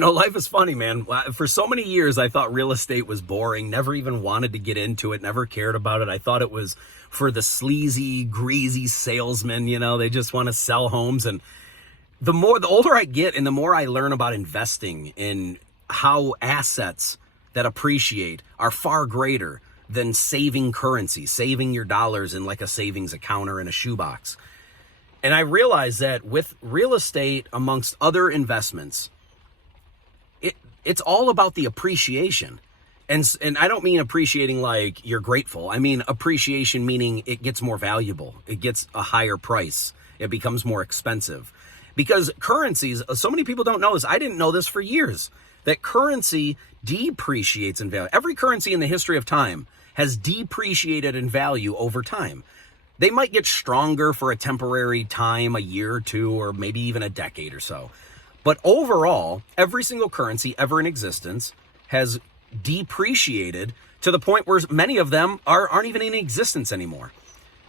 Life is funny, man. For so many years, I thought real estate was boring, never even wanted to get into it, never cared about it. I thought it was for the sleazy, greasy salesmen, they just want to sell homes. And the older I get and the more I learn about investing in how assets that appreciate are far greater than saving currency, saving your dollars in like a savings account or in a shoebox. And I realized that with real estate, amongst other investments, it's all about the appreciation. And I don't mean appreciating like you're grateful. I mean appreciation meaning it gets more valuable. It gets a higher price. It becomes more expensive. Because currencies, so many people don't know this. I didn't know this for years, that currency depreciates in value. Every currency in the history of time has depreciated in value over time. They might get stronger for a temporary time, a year or two, or maybe even a decade or so. But overall, every single currency ever in existence has depreciated to the point where many of them aren't even in existence anymore.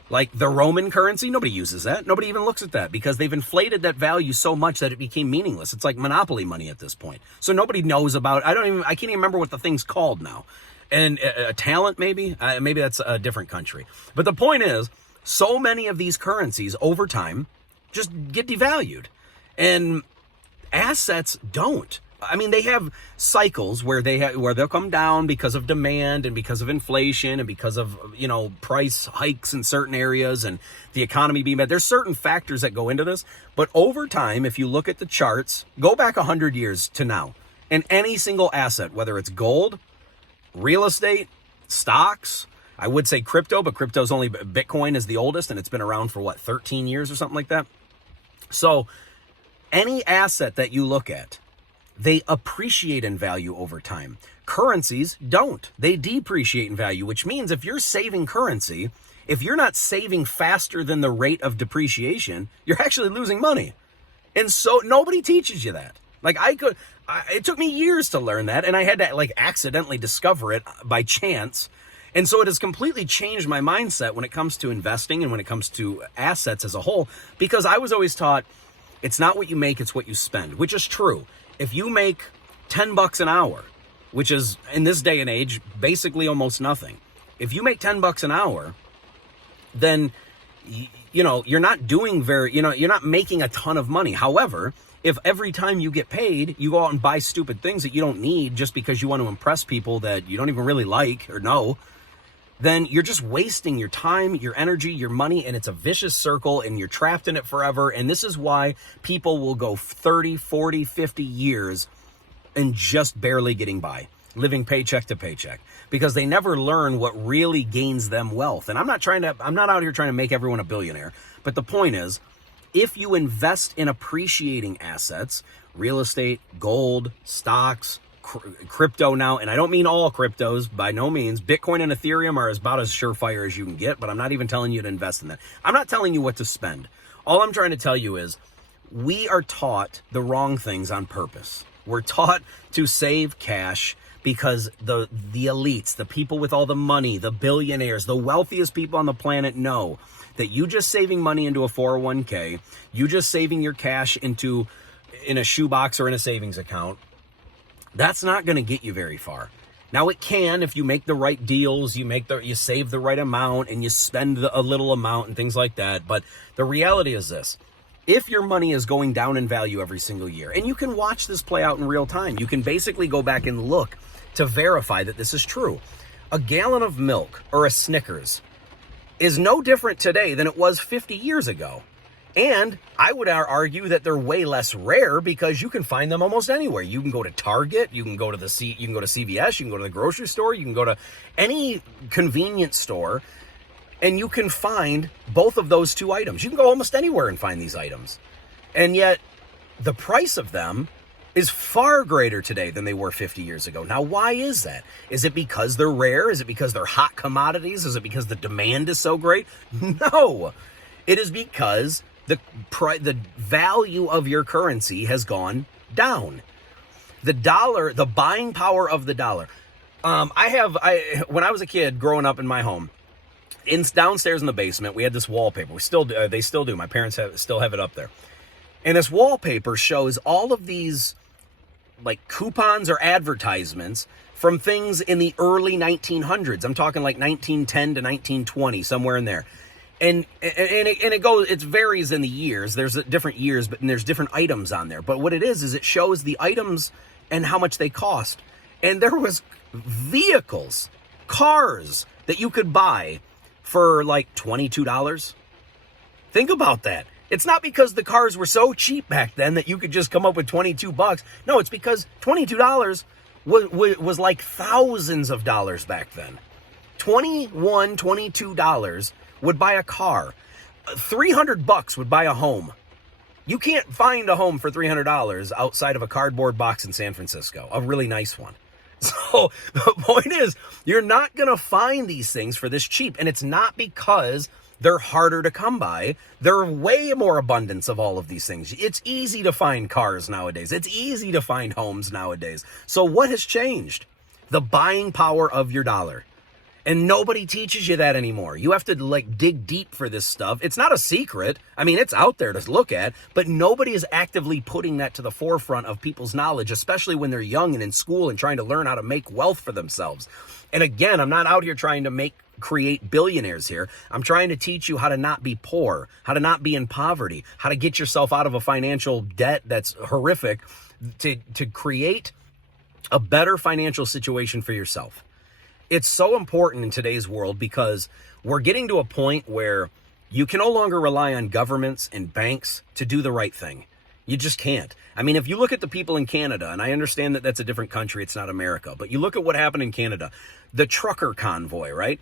Like the Roman currency, nobody uses that. Nobody even looks at that because they've inflated that value so much that it became meaningless. It's like monopoly money at this point. So nobody knows about, I can't even remember what the thing's called now. And a talent maybe that's a different country. But the point is, so many of these currencies over time just get devalued. And assets don't. I mean, they have cycles where they'll come down because of demand and because of inflation and because of, price hikes in certain areas and the economy being bad. There's certain factors that go into this. But over time, if you look at the charts, go back 100 years to now, and any single asset, whether it's gold, real estate, stocks, I would say crypto, but crypto's only, Bitcoin is the oldest and it's been around for 13 years or something like that. So any asset that you look at, they appreciate in value over time. Currencies don't. They depreciate in value, which means if you're saving currency, if you're not saving faster than the rate of depreciation, you're actually losing money. And so nobody teaches you that. Like it took me years to learn that, and I had to accidentally discover it by chance. And so it has completely changed my mindset when it comes to investing and when it comes to assets as a whole, because I was always taught it's not what you make, it's what you spend, which is true. If you make $10 an hour, which is in this day and age, basically almost nothing. If you make $10 an hour, then, you're not doing you're not making a ton of money. However, if every time you get paid, you go out and buy stupid things that you don't need just because you want to impress people that you don't even really like or know, then you're just wasting your time, your energy, your money, and it's a vicious circle and you're trapped in it forever. And this is why people will go 30, 40, 50 years and just barely getting by, living paycheck to paycheck, because they never learn what really gains them wealth. And I'm not out here trying to make everyone a billionaire, but the point is, if you invest in appreciating assets, real estate, gold, stocks, crypto now, and I don't mean all cryptos by no means. Bitcoin and Ethereum are about as surefire as you can get, but I'm not even telling you to invest in that. I'm not telling you what to spend. All I'm trying to tell you is we are taught the wrong things on purpose. We're taught to save cash because the elites, the people with all the money, the billionaires, the wealthiest people on the planet know that you just saving money into a 401k, you just saving your cash in a shoebox or in a savings account, that's not going to get you very far. Now it can if you make the right deals, you save the right amount and you spend a little amount and things like that. But the reality is this: if your money is going down in value every single year, and you can watch this play out in real time, you can basically go back and look to verify that this is true. A gallon of milk or a Snickers is no different today than it was 50 years ago. And I would argue that they're way less rare because you can find them almost anywhere. You can go to Target, you can go to CVS, you can go to the grocery store, you can go to any convenience store, and you can find both of those two items. You can go almost anywhere and find these items. And yet the price of them is far greater today than they were 50 years ago. Now, why is that? Is it because they're rare? Is it because they're hot commodities? Is it because the demand is so great? No, it is because the value of your currency has gone down. The dollar, the buying power of the dollar. When I was a kid growing up in my home, downstairs in the basement, we had this wallpaper. They still do. My parents still have it up there. And this wallpaper shows all of these coupons or advertisements from things in the early 1900s. I'm talking like 1910 to 1920, somewhere in there. And it goes, it varies in the years. There's different years, but there's different items on there. But what it is it shows the items and how much they cost. And there was vehicles, cars that you could buy for like $22. Think about that. It's not because the cars were so cheap back then that you could just come up with $22. No, it's because $22 was like thousands of dollars back then. $22 would buy a car. $300 would buy a home. You can't find a home for $300 outside of a cardboard box in San Francisco, a really nice one. So the point is, you're not going to find these things for this cheap. And it's not because they're harder to come by. There are way more abundance of all of these things. It's easy to find cars nowadays. It's easy to find homes nowadays. So what has changed? The buying power of your dollar. And nobody teaches you that anymore. You have to dig deep for this stuff. It's not a secret. I mean, it's out there to look at, but nobody is actively putting that to the forefront of people's knowledge, especially when they're young and in school and trying to learn how to make wealth for themselves. And again, I'm not out here trying to create billionaires here. I'm trying to teach you how to not be poor, how to not be in poverty, how to get yourself out of a financial debt that's horrific, to create a better financial situation for yourself. It's so important in today's world because we're getting to a point where you can no longer rely on governments and banks to do the right thing. You just can't. I mean, if you look at the people in Canada, and I understand that that's a different country, it's not America, but you look at what happened in Canada, the trucker convoy, right?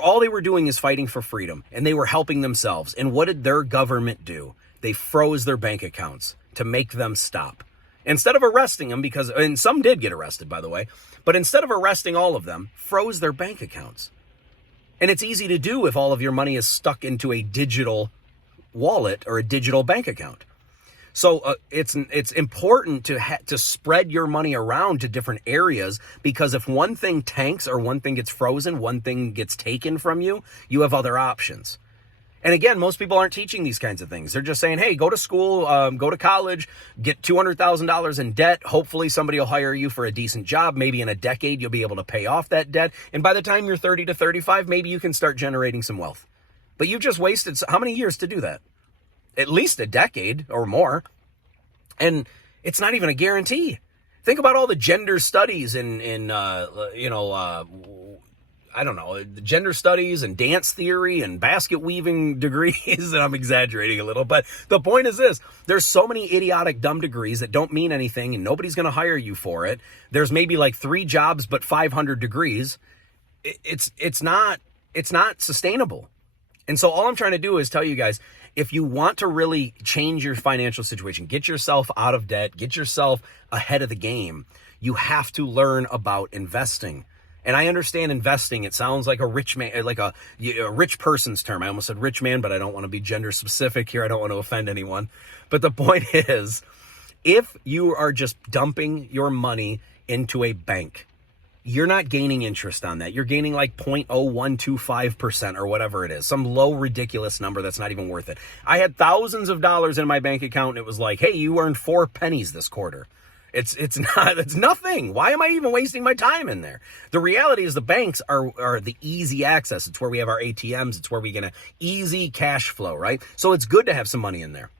All they were doing is fighting for freedom, and they were helping themselves. And what did their government do? They froze their bank accounts to make them stop. Instead of arresting them, and some did get arrested, by the way, but instead of arresting all of them, froze their bank accounts. And it's easy to do if all of your money is stuck into a digital wallet or a digital bank account. So it's important to spread your money around to different areas, because if one thing tanks or one thing gets frozen, one thing gets taken from you, you have other options. And again, most people aren't teaching these kinds of things. They're just saying, hey, go to school, go to college, get $200,000 in debt. Hopefully somebody will hire you for a decent job. Maybe in a decade, you'll be able to pay off that debt. And by the time you're 30 to 35, maybe you can start generating some wealth. But you've just wasted how many years to do that? At least a decade or more. And it's not even a guarantee. Think about all the gender studies gender studies and dance theory and basket weaving degrees, and I'm exaggerating a little, but the point is this: there's so many idiotic, dumb degrees that don't mean anything, and nobody's going to hire you for it. There's maybe like 3 jobs, but 500 degrees. It's not sustainable. And so all I'm trying to do is tell you guys, if you want to really change your financial situation, get yourself out of debt, get yourself ahead of the game, you have to learn about investing. And I understand investing, it sounds like a rich man, like a rich person's term. I almost said rich man, but I don't want to be gender specific here. I don't want to offend anyone. But the point is, if you are just dumping your money into a bank, you're not gaining interest on that. You're gaining like 0.0125% or whatever it is, some low, ridiculous number that's not even worth it. I had thousands of dollars in my bank account, and it was like, hey, you earned 4 pennies this quarter. It's nothing. Why am I even wasting my time in there? The reality is the banks are the easy access. It's where we have our ATMs. It's where we get an easy cash flow, right? So it's good to have some money in there,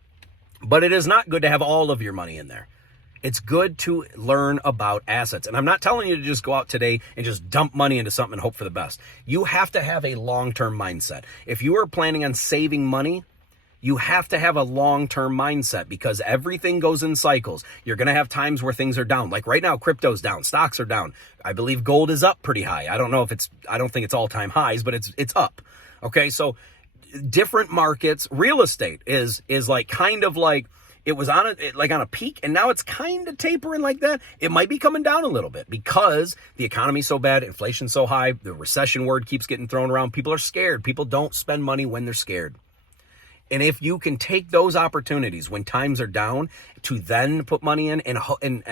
but it is not good to have all of your money in there. It's good to learn about assets. And I'm not telling you to just go out today and just dump money into something and hope for the best. You have to have a long-term mindset. If you are planning on saving money, you have to have a long-term mindset, because everything goes in cycles. You're going to have times where things are down. Like right now, crypto's down, stocks are down. I believe gold is up pretty high. I don't think it's all-time highs, but it's up. Okay, so different markets, real estate is like kind of like it was on a peak, and now it's kind of tapering like that. It might be coming down a little bit because the economy's so bad, inflation's so high, the recession word keeps getting thrown around. People are scared. People don't spend money when they're scared. And if you can take those opportunities when times are down to then put money in, I'm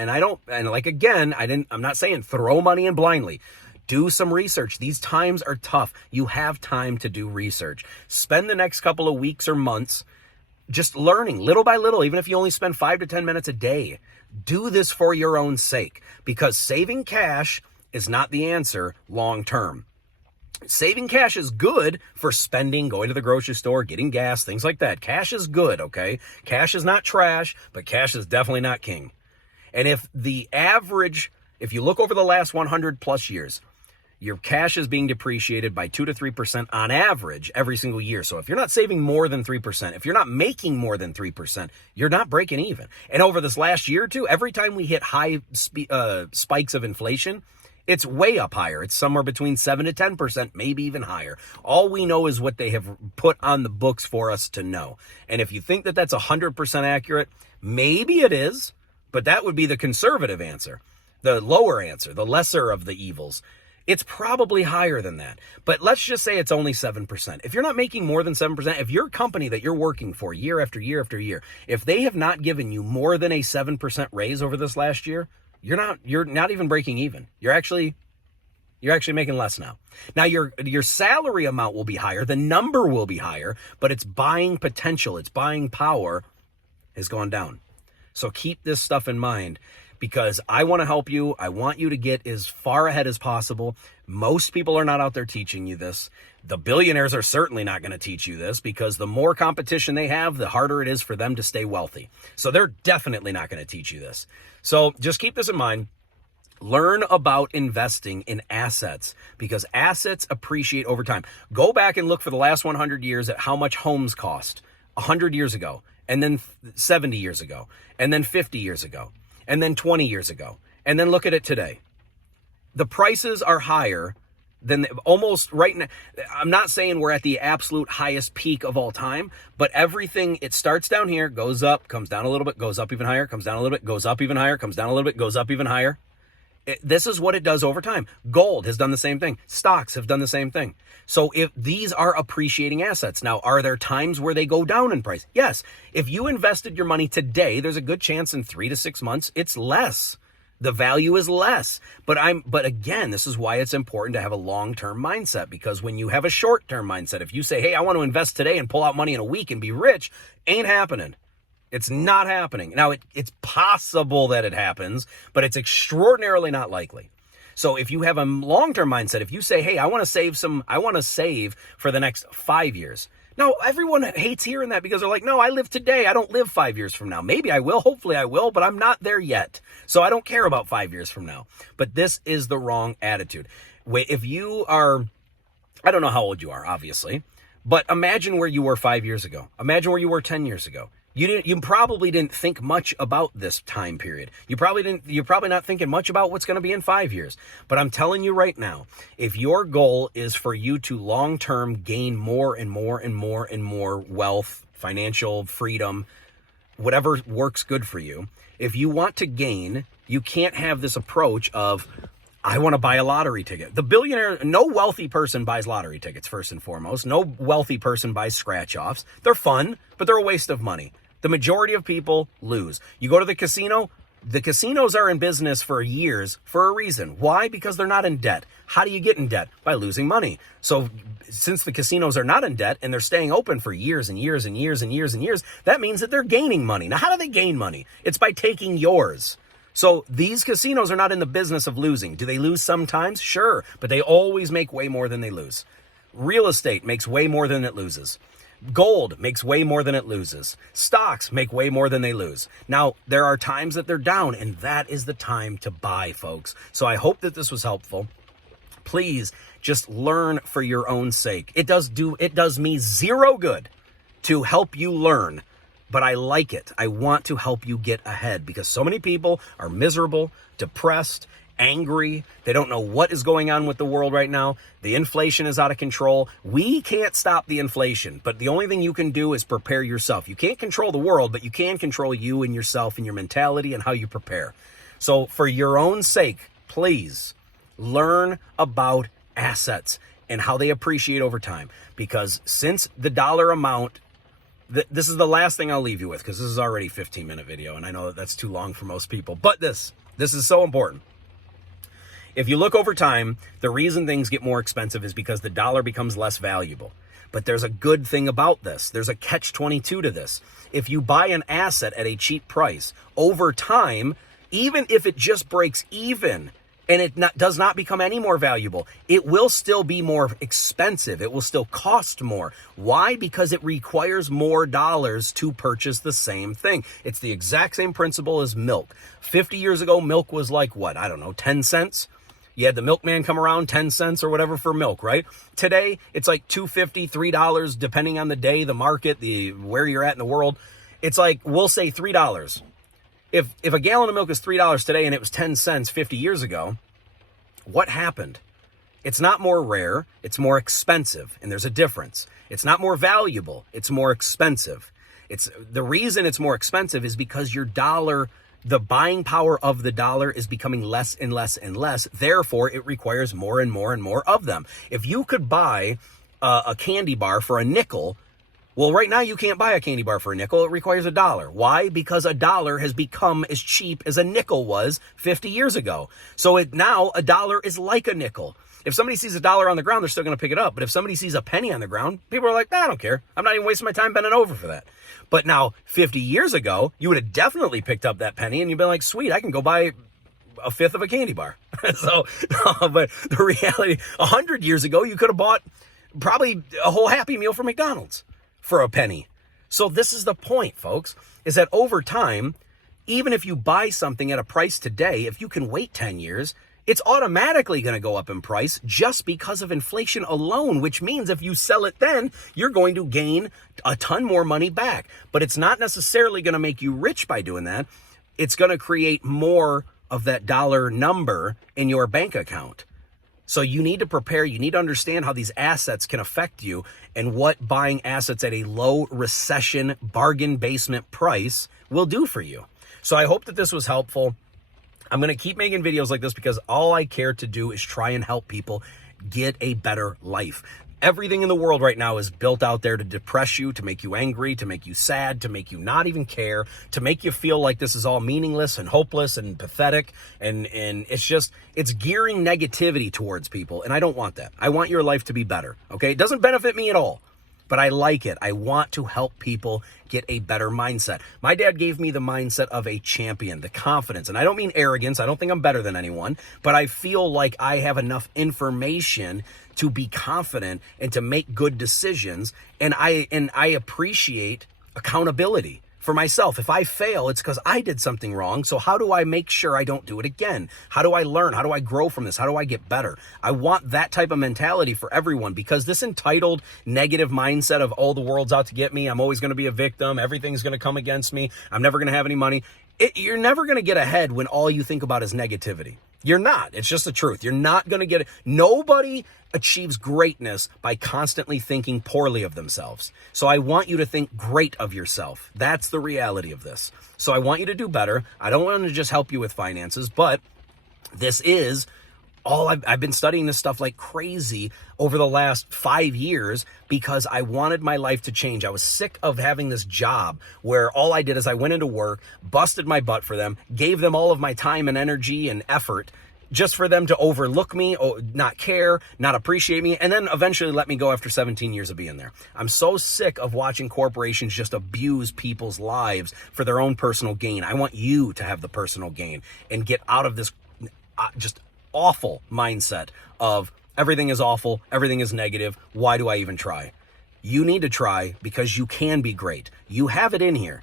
not saying throw money in blindly. Do some research. These times are tough. You have time to do research. Spend the next couple of weeks or months just learning little by little, even if you only spend 5 to 10 minutes a day. Do this for your own sake, because saving cash is not the answer long term. Saving cash is good for spending, going to the grocery store, getting gas, things like that. Cash is good, okay? Cash is not trash, but cash is definitely not king. And if you look over the last 100 plus years, your cash is being depreciated by 2 to 3% on average every single year. So if you're not saving more than 3%, if you're not making more than 3%, you're not breaking even. And over this last year or two, every time we hit high spikes of inflation, it's way up higher. It's somewhere between 7 to 10%, maybe even higher. All we know is what they have put on the books for us to know. And if you think that that's 100% accurate, maybe it is, but that would be the conservative answer, the lower answer, the lesser of the evils. It's probably higher than that. But let's just say it's only 7%. If you're not making more than 7%, if your company that you're working for year after year after year, if they have not given you more than a 7% raise over this last year, you're not even breaking even. You're actually making less now. Now your salary amount will be higher, the number will be higher, but its buying potential, its buying power has gone down. So keep this stuff in mind, because I want to help you. I want you to get as far ahead as possible. Most people are not out there teaching you this. The billionaires are certainly not going to teach you this, because the more competition they have, the harder it is for them to stay wealthy. So they're definitely not going to teach you this. So just keep this in mind. Learn about investing in assets, because assets appreciate over time. Go back and look for the last 100 years at how much homes cost 100 years ago, and then 70 years ago, and then 50 years ago, and then 20 years ago, and then look at it today. The prices are higher than almost right now. I'm not saying we're at the absolute highest peak of all time, but everything, it starts down here, goes up, comes down a little bit, goes up even higher, comes down a little bit, goes up even higher, comes down a little bit, goes up even higher. This is what it does over time. Gold has done the same thing. Stocks have done the same thing. So if these are appreciating assets, now, are there times where they go down in price? Yes. If you invested your money today, there's a good chance in 3 to 6 months, it's less. The value is less. But again, this is why it's important to have a long-term mindset, because when you have a short-term mindset, if you say, hey, I want to invest today and pull out money in a week and be rich, ain't happening. It's not happening. Now, it's possible that it happens, but it's extraordinarily not likely. So if you have a long-term mindset, if you say, hey, I want to save for the next 5 years. Now, everyone hates hearing that, because they're like, no, I live today. I don't live 5 years from now. Maybe I will. Hopefully I will, but I'm not there yet. So I don't care about 5 years from now. But this is the wrong attitude. If you are, I don't know how old you are, obviously, but imagine where you were 5 years ago. Imagine where you were 10 years ago. You probably didn't think much about this time period. You're probably not thinking much about what's going to be in 5 years. But I'm telling you right now, if your goal is for you to long-term gain more and more and more and more wealth, financial freedom, whatever works good for you, if you want to gain, you can't have this approach of, I want to buy a lottery ticket. No wealthy person buys lottery tickets, first and foremost. No wealthy person buys scratch-offs. They're fun, but they're a waste of money. The majority of people lose. You go to the casino, the casinos are in business for years for a reason. Why? Because they're not in debt. How do you get in debt? By losing money. So since the casinos are not in debt and they're staying open for years and years and years and years and years, that means that they're gaining money. Now, how do they gain money? It's by taking yours. So these casinos are not in the business of losing. Do they lose sometimes? Sure, but they always make way more than they lose. Real estate makes way more than it loses. Gold makes way more than it loses. Stocks make way more than they lose. Now, there are times that they're down, and that is the time to buy, folks. So I hope that this was helpful. Please just learn for your own sake. It does me zero good to help you learn, but I like it. I want to help you get ahead, because so many people are miserable, depressed, angry. They don't know what is going on with the world right now. The inflation is out of control. We can't stop the inflation, but the only thing you can do is prepare yourself. You can't control the world, but you can control you and yourself and your mentality and how you prepare. So for your own sake, please learn about assets and how they appreciate over time, because since the dollar amount, this is the last thing I'll leave you with, because this is already a 15-minute video, and I know that that's too long for most people, but this is so important. If you look over time, the reason things get more expensive is because the dollar becomes less valuable. But there's a good thing about this. There's a catch-22 to this. If you buy an asset at a cheap price, over time, even if it just breaks even and it does not become any more valuable, it will still be more expensive. It will still cost more. Why? Because it requires more dollars to purchase the same thing. It's the exact same principle as milk. 50 years ago, milk was like what? I don't know, 10 cents? You had the milkman come around, 10 cents or whatever for milk, right? Today, it's like $2.50, $3, depending on the day, the market, where you're at in the world. It's like, we'll say $3. If a gallon of milk is $3 today and it was 10 cents 50 years ago, what happened? It's not more rare, it's more expensive, and there's a difference. It's not more valuable, it's more expensive. The reason it's more expensive is because your dollar, the buying power of the dollar is becoming less and less and less. Therefore, it requires more and more and more of them. If you could buy a candy bar for a nickel, well, right now you can't buy a candy bar for a nickel. It requires $1. Why? Because $1 has become as cheap as a nickel was 50 years ago. So now $1 is like a nickel. If somebody sees $1 on the ground, they're still going to pick it up. But if somebody sees a penny on the ground, people are like, I don't care. I'm not even wasting my time bending over for that. But now, 50 years ago, you would have definitely picked up that penny and you'd be like, sweet, I can go buy a fifth of a candy bar. But the reality, 100 years ago, you could have bought probably a whole Happy Meal from McDonald's for a penny. So this is the point, folks, is that over time, even if you buy something at a price today, if you can wait 10 years, it's automatically going to go up in price just because of inflation alone, which means if you sell it then, you're going to gain a ton more money back. But it's not necessarily going to make you rich by doing that. It's going to create more of that dollar number in your bank account. So you need to prepare, you need to understand how these assets can affect you and what buying assets at a low recession bargain basement price will do for you. So I hope that this was helpful. I'm going to keep making videos like this because all I care to do is try and help people get a better life. Everything in the world right now is built out there to depress you, to make you angry, to make you sad, to make you not even care, to make you feel like this is all meaningless and hopeless and pathetic. And it's gearing negativity towards people. And I don't want that. I want your life to be better. Okay. It doesn't benefit me at all, but I like it. I want to help people get a better mindset. My dad gave me the mindset of a champion, the confidence. And I don't mean arrogance. I don't think I'm better than anyone, but I feel like I have enough information to be confident and to make good decisions. And I appreciate accountability for myself. If I fail, it's because I did something wrong. So how do I make sure I don't do it again? How do I learn? How do I grow from this? How do I get better? I want that type of mentality for everyone, because this entitled negative mindset of, oh, the world's out to get me, I'm always going to be a victim, everything's going to come against me, I'm never going to have any money. You're never going to get ahead when all you think about is negativity. You're not. It's just the truth. You're not going to get it. Nobody achieves greatness by constantly thinking poorly of themselves. So I want you to think great of yourself. That's the reality of this. So I want you to do better. I don't want to just help you with finances, but this is all I've been studying this stuff like crazy over the last 5 years because I wanted my life to change. I was sick of having this job where all I did is I went into work, busted my butt for them, gave them all of my time and energy and effort just for them to overlook me, not care, not appreciate me, and then eventually let me go after 17 years of being there. I'm so sick of watching corporations just abuse people's lives for their own personal gain. I want you to have the personal gain and get out of this just awful mindset of everything is awful, everything is negative, why do I even try? You need to try because you can be great. You have it in here,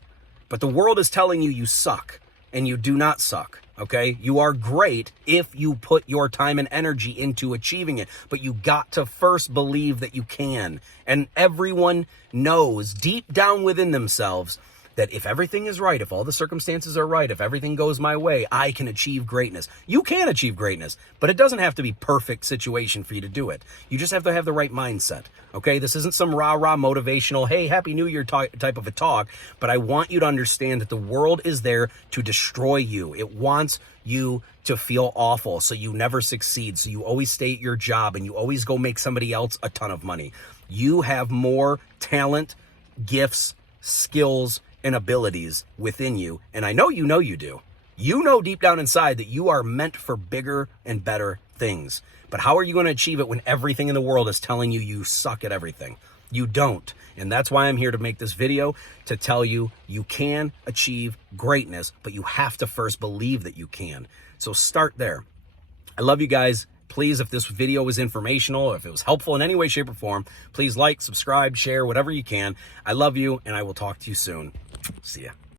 but the world is telling you suck, and you do not suck, okay? You are great if you put your time and energy into achieving it, but you got to first believe that you can. And everyone knows deep down within themselves that if everything is right, if all the circumstances are right, if everything goes my way, I can achieve greatness. You can achieve greatness, but it doesn't have to be perfect situation for you to do it. You just have to have the right mindset, okay? This isn't some rah-rah motivational, hey, Happy New Year type of a talk, but I want you to understand that the world is there to destroy you. It wants you to feel awful, so you never succeed, so you always stay at your job, and you always go make somebody else a ton of money. You have more talent, gifts, skills, and abilities within you, and I know you do. You know deep down inside that you are meant for bigger and better things. But how are you going to achieve it when everything in the world is telling you suck at everything? You don't. And that's why I'm here to make this video, to tell you you can achieve greatness, but you have to first believe that you can. So start there. I love you guys. Please, if this video was informational, or if it was helpful in any way, shape, or form, please like, subscribe, share, whatever you can. I love you, and I will talk to you soon. See ya.